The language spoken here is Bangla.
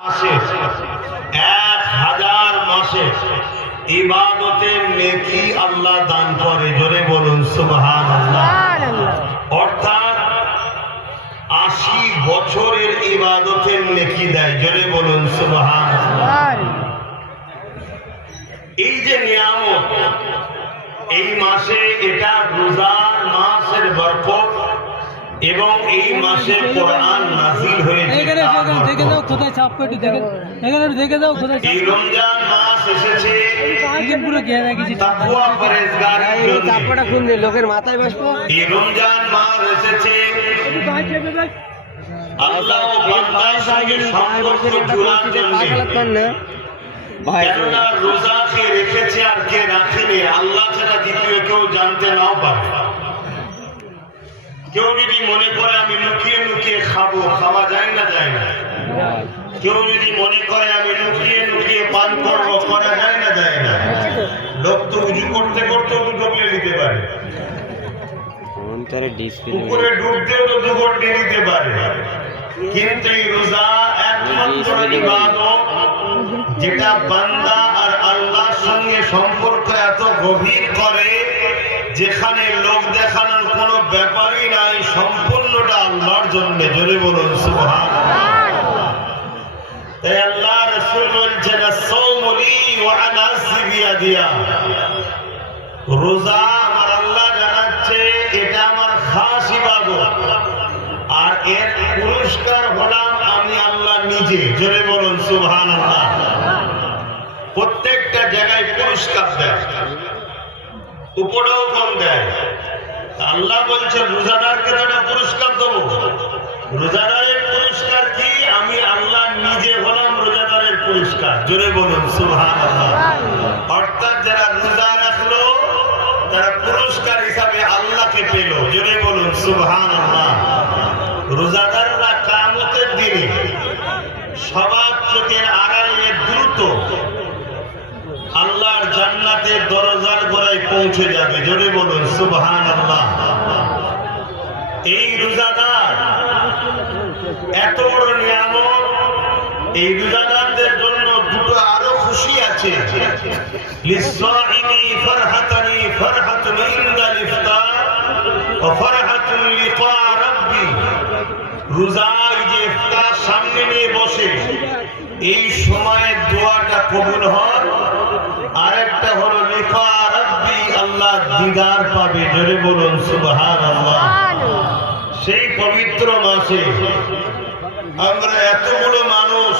1000 মাসে ইবাদতের নেকি আল্লাহ দান করে। জোরে বলুন সুবহানাল্লাহ। অর্থাৎ 80 বছরের ইবাদতের নেকি দেয়। জোরে বলুন সুবহানাল্লাহ। এই যে নিয়ামত, এই মাসে এটা রোজার মাসের বরকত এবং এই মাসে কোরআন নাযিল হয়েছে। এই রমজান মাস এসেছে তাকওয়া পরহেজগারির জন্য। লোকের মাথায় বসবো। এই রমজান মাস এসেছে আল্লাহ ও বান্দার সঙ্গে সম্পর্ক জোড়ার জন্য। কেননা রোজাকে রেখেছে আর কে রাখেনি আল্লাহ ছাড়া দ্বিতীয় কেউ জানতে নাও পারে। কেউ যদি মনে করে আমি লুকিয়ে লুকিয়ে খাবো, খাওয়া যায় না? যায় না। কেউ যদি মনে করে আমি লুকিয়ে লুকিয়ে পান করবো, করা যায় না? যায় না। লোক তো উজু করতে করতে তো ডুবলে নিতে পারে, উপরে ডুবতেও তো 2 ঘন্টা নিতে পারে। কিন্তু এই রোজা একমাত্র ইবাদত যেটা বান্দা আর আল্লাহর সঙ্গে সম্পর্ক এত গভীর করে, যেখানে লোক দেখানোর কোনো ব্যাপারই নাই, সম্পূর্ণটা আল্লাহর জন্য। জোরে বলুন সুবহানাল্লাহ। তাই আল্লাহ রাসূল বলেছেন as-সাওমু লি ওয়া আনা আজজি বিয়াদিয়া। রোজা আমার আল্লাহ জানাচ্ছে এটা আমার খাস ইবাদত, আর এর পুরস্কার হলাম আমি আল্লাহ নিজে। জোরে বলুন সুবহানাল্লাহ। প্রত্যেকটা জায়গায় পুরস্কার দেয়, উপরেও কম দেয়। আল্লাহ বলছে রোজাদারকে তো একটা পুরস্কার দেবো। রোজাদারের পুরস্কার কি? আমি আল্লাহ নিজে হলাম রোজাদারের পুরস্কার। জোরে বলুন সুবহানাল্লাহ। অর্থাৎ যারা রোজা রাখলো তারা পুরস্কার হিসাবে আল্লাহকে পেল। জোরে বলুন সুবহানাল্লাহ। রোজাদাররা কিয়ামতের দিনে সবার চোখের আড়ালে দ্রুত আল্লাহর জান্নাতের দরজার গোড়ায় পৌঁছে যাবে। জোরে বলুন সুবহানাল্লাহ। এই রোজাদার এত বড় নিয়ামত, এই রোজাদারদের জন্য দুটো আরো খুশি আছে। লিসাইমি ফারহাতানি ফারহাতুন ইনদাল ইফতার ওয়া ফারহাতুন লিকা রাব্বি। রোজার যে ইফতার সামনে নিয়ে বসে, এই সময়ে দোয়াটা কবুল হয়। আরেকটা হলো লিকা রাব্বি, আল্লাহ দিদার পাবে। জোরে বলুন সুবহানাল্লাহ। সেই পবিত্র মাসে আমরা এতগুলো মানুষ